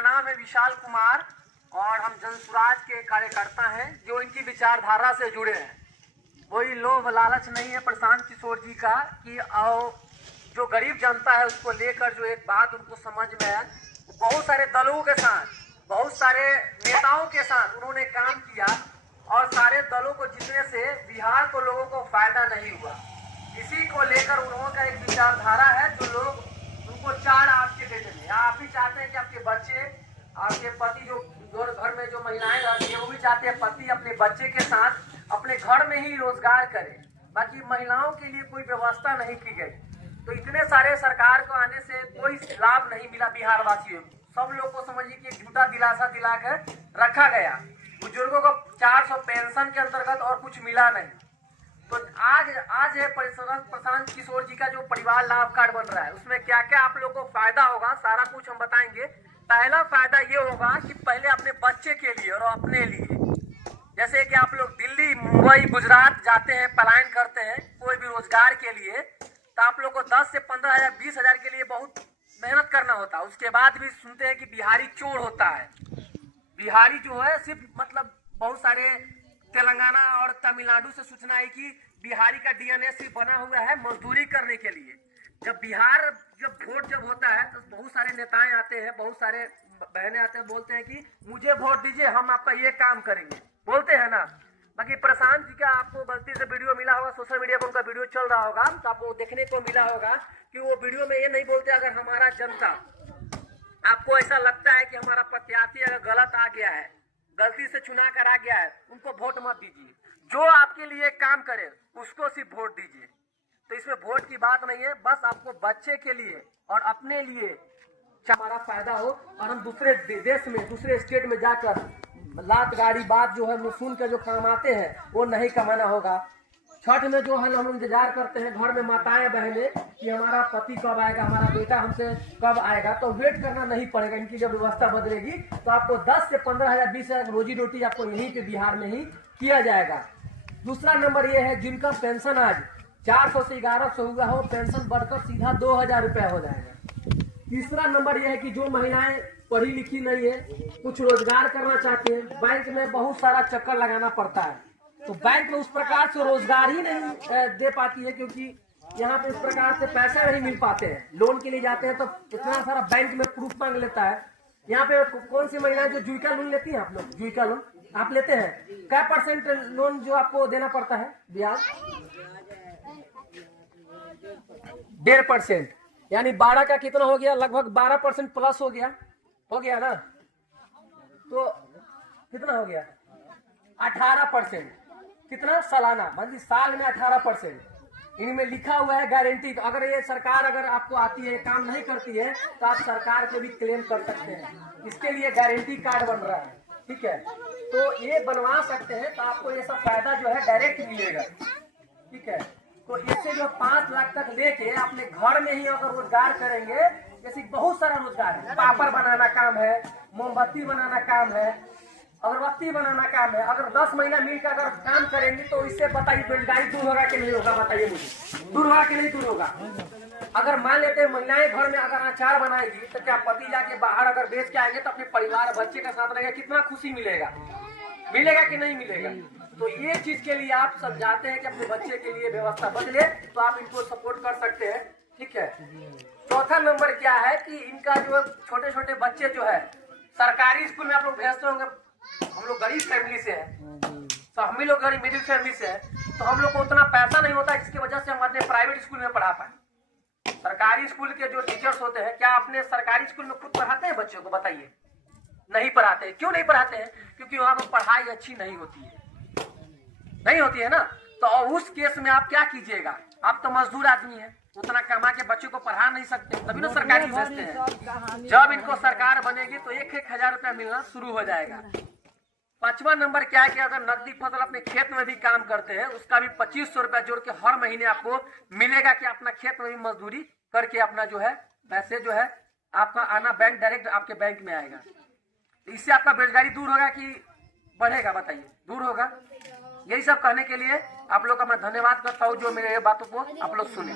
मेरा नाम है विशाल कुमार और हम जनसुराज के कार्यकर्ता हैं जो इनकी विचारधारा से जुड़े हैं। वही लोभ लालच नहीं है प्रशांत किशोर जी का कि जो गरीब जनता है उसको लेकर जो एक बात उनको समझ में है। बहुत सारे दलों के साथ, बहुत सारे नेताओं के साथ उन्होंने काम किया और सारे दलों को जीतने से बिहार को लोगों को फायदा नहीं हुआ। इसी को लेकर उन्होंने का एक विचारधारा है जो लोग उनको चार आंख के देते हैं। आप भी चाहते हैं कि आपके बच्चे, आपके पति जो घर में जो महिलाएं रहती हैं वो भी चाहते हैं पति अपने बच्चे के साथ अपने घर में ही रोजगार करे। बाकी महिलाओं के लिए कोई व्यवस्था नहीं की गई। तो इतने सारे सरकार को आने से कोई लाभ नहीं मिला बिहार वासियों को। सब लोग को समझिए कि एक झूठा दिलासा दिलाकर रखा गया। बुजुर्गों को 400 पेंशन के अंतर्गत और कुछ मिला नहीं। तो आज है प्रशांत किशोर जी का जो परिवार लाभ कार्ड बन रहा है, उसमें क्या क्या आप लोग को फायदा होगा सारा कुछ हम बताएंगे। पहला फायदा ये होगा कि पहले अपने बच्चे के लिए और अपने लिए, जैसे कि आप लोग दिल्ली, मुंबई, गुजरात जाते हैं, पलायन करते हैं कोई भी रोजगार के लिए, तो आप लोग को 10 से 15 हजार 20 हजार के लिए बहुत मेहनत करना होता है। उसके बाद भी सुनते हैं कि बिहारी चोर होता है। बिहारी जो है सिर्फ मतलब बहुत सारे तेलंगाना और तमिलनाडु से सूचना है कि बिहारी का डीएनए सिर्फ बना हुआ है मजदूरी करने के लिए। जब वोट होता है तो बहुत सारे नेताएं आते हैं, बहुत सारे बहनें आते हैं, बोलते हैं कि मुझे वोट दीजिए, हम आपका ये काम करेंगे, बोलते हैं ना। बाकी प्रशांत जी का आपको गलती से वीडियो मिला होगा, सोशल मीडिया पर उनका वीडियो चल रहा होगा तो आपको देखने को मिला होगा कि वो वीडियो में ये नहीं बोलते अगर हमारा जनता, आपको ऐसा लगता है कि हमारा प्रत्याशी अगर गलत आ गया है, गलती से चुना कर आ गया है, उनको वोट मत दीजिए। जो आपके लिए काम करे उसको सिर्फ वोट दीजिए। तो इसमें वोट की बात नहीं है, बस आपको बच्चे के लिए और अपने लिए हमारा फायदा हो और हम दूसरे देश में, दूसरे स्टेट में जाकर लात गाड़ी बात जो है सुन के जो कमाते हैं वो नहीं कमाना होगा। छठ में जो है हम इंतजार करते हैं घर में माताएं बहनें कि हमारा पति कब आएगा, हमारा बेटा हमसे कब आएगा, तो वेट करना नहीं पड़ेगा। इनकी जब व्यवस्था बदलेगी तो आपको 10 से 15 हजार 20 हजार रोजी रोटी आपको यहीं पे बिहार में ही किया जाएगा। दूसरा नंबर ये है जिनका पेंशन आज 400 से 1100 हुआ हो, पेंशन बढ़कर सीधा 2000 रुपया हो जाएगा। तीसरा नंबर यह है कि जो महिलाएं पढ़ी लिखी नहीं है, कुछ रोजगार करना चाहते हैं, बैंक में बहुत सारा चक्कर लगाना पड़ता है, तो बैंक में उस प्रकार से रोजगार ही नहीं दे पाती है, क्योंकि यहाँ पे उस प्रकार से पैसा नहीं मिल पाते हैं। लोन के लिए जाते हैं तो इतना सारा बैंक में प्रूफ मांग लेता है। यहाँ पे कौन सी महिलाएं जो जुइका लोन लेती हैं, आप लोग जुइका लोन आप लेते हैं, क्या % लोन जो आपको देना पड़ता है ब्याज? 1.5%, यानी 12 का कितना हो गया, लगभग 12% प्लस हो गया ना। तो कितना हो गया 18%, कितना सालाना, मतलब साल में 18%। इनमें लिखा हुआ है गारंटी। तो अगर ये सरकार अगर आपको आती है काम नहीं करती है तो आप सरकार को भी क्लेम कर सकते हैं। इसके लिए गारंटी कार्ड बन रहा है, ठीक है, तो ये बनवा सकते हैं। तो आपको ये सब फायदा जो है डायरेक्ट मिलेगा, ठीक है। तो इससे जो 5 लाख तक लेके अपने घर में ही अगर रोजगार करेंगे, जैसे बहुत सारा रोजगार है, पापड़ बनाना काम है, मोमबत्ती बनाना काम है, अगरबत्ती बनाना काम है। अगर 10 महीना मिलकर अगर काम करेंगे तो इससे बताइए बेरोजगारी दूर होगा कि नहीं होगा, बताइए मुझे, दूर होगा कि नहीं दूर होगा। अगर मान लेते हैं महिलाएं घर में अगर अचार बनाएगी तो क्या पति जाके बाहर अगर बेच के आएंगे तो अपने परिवार बच्चे के साथ रहेगा, कितना खुशी मिलेगा कि नहीं मिलेगा। तो ये चीज के लिए आप सब जाते हैं कि अपने बच्चे के लिए व्यवस्था बदले, तो आप इनको सपोर्ट कर सकते हैं, ठीक है। चौथा नंबर क्या है कि इनका जो छोटे छोटे बच्चे जो है सरकारी स्कूल में आप लोग भेजते होंगे। हम लोग गरीब फैमिली से हैं, तो हम ही लोग गरीब मिडिल फैमिली से हैं, तो हम लोग को उतना पैसा नहीं होता जिसकी वजह से हम अपने प्राइवेट स्कूल में पढ़ा पाए। सरकारी स्कूल के जो टीचर्स होते हैं, क्या अपने सरकारी स्कूल में खुद पढ़ाते हैं बच्चों को, बताइए? नहीं पढ़ाते हैं। क्यों नहीं पढ़ाते हैं? क्योंकि वहां पर पढ़ाई अच्छी नहीं होती है ना। तो उस केस में आप क्या कीजिएगा, आप तो मजदूर आदमी है, उतना कमा के बच्चों को पढ़ा नहीं सकते, तभी ना सरकारी भेजते हैं। जब इनको सरकार बनेगी तो 1-1 हजार रुपया मिलना शुरू हो जाएगा। 5वां नंबर क्या है कि अगर नकदी फसल अपने खेत में भी काम करते हैं, उसका भी 2500 रुपया जोड़ के हर महीने आपको मिलेगा कि अपना खेत में भी मजदूरी करके अपना जो है पैसे जो है आपका आना बैंक डायरेक्ट आपके बैंक में आएगा। इससे आपका बेरोजगारी दूर होगा कि बढ़ेगा, बताइए? दूर होगा। यही सब कहने के लिए आप लोग का मैं धन्यवाद करता हूँ जो मेरे बातों को आप लोग सुने।